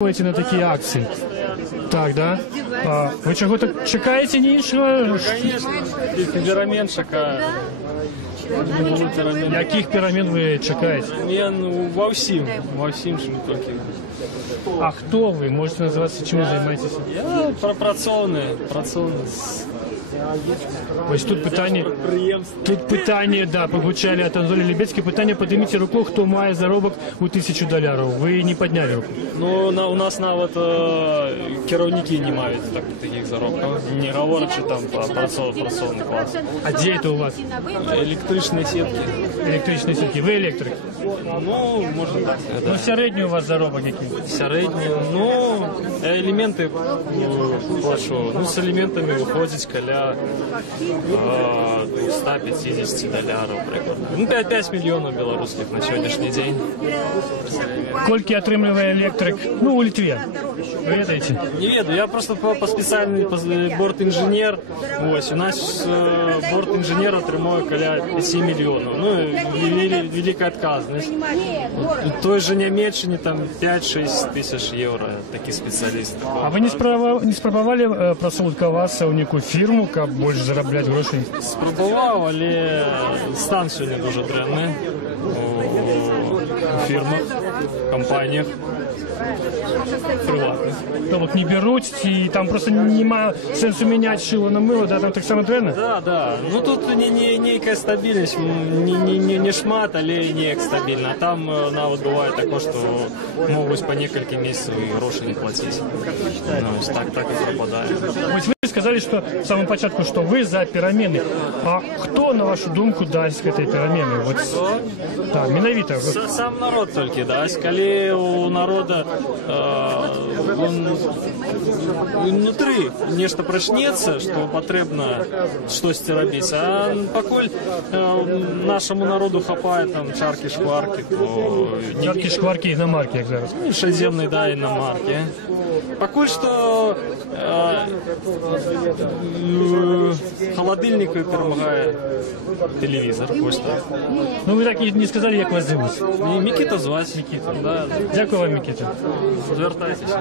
На такі акції. Так, да? А ви чого так чекаєте іншого? Конечно, перемен чекаю. Яких перемен ви чекаєте? Ну, во всім, що не тільки. А хто ви? Можете називатися, чим ви займаєтеся? Я працовний. Ось тут питання, да, позвучали від Анатолія Лебедського, питання, підніміть руку, хто має заробок у $1000. Ви не підняли руку. Ну, у нас навіть керівники не мають таких заробків. Не говорячи там про працовний клас. А де це у вас? Електричні сітки. Електричні сітки. Ви електрик? Ну, можна так сказати. Ну, середній у вас заробок який? Середній, ну, елементи плачу. Ну, з елементами виходить коля $150 приблизно. Ну, 5 мільйонів білоруських на сьогоднішній день. Скільки отримує електрик, ну, у Литві? Ви ведаєте? Не веду, я просто по спеціальний бортінженер. Ось, у нас бортінженер отримує коля 7 мільйонів. Ну, велика відказність. У той же Німеччині там 5-6 тисяч євро такі спеціалісти. А ви не спробували просудкуватися у яку фірму, як більше заробляти грошей? Спробував, але стан сьогодні дуже дрянний у фірмах, компаніях приватних. То вот не беруть, і там просто немає сенсу міняти шило на мило, да, там так само дрянно? Да. Ну тут не стабільність, не шмат, але не стабільно. А там навіть буває таке, що можуть по кілька місяців і гроші не платити. Ну, так і пропадає. Ось ви сказали, що в самому початку, що ви за переміни. А хто, на вашу думку, дасть цієї переміни? Вот, так, менавіто. Сам народ тільки дасть. Коли у народу внутри нечто прочнется, что потребно что-то робить. А покуль нашему народу хапает там чарки-шкварки, то... Чарки-шкварки, іномарки, як зараз. Шеземные, да, иномарки. Покуль что холодильник перемагає телевізор. Ось так. Ну ви так і не сказали, як вас звуть. Микита звать. Микита. Да. Дякую вам, Микита. Звертайтеся.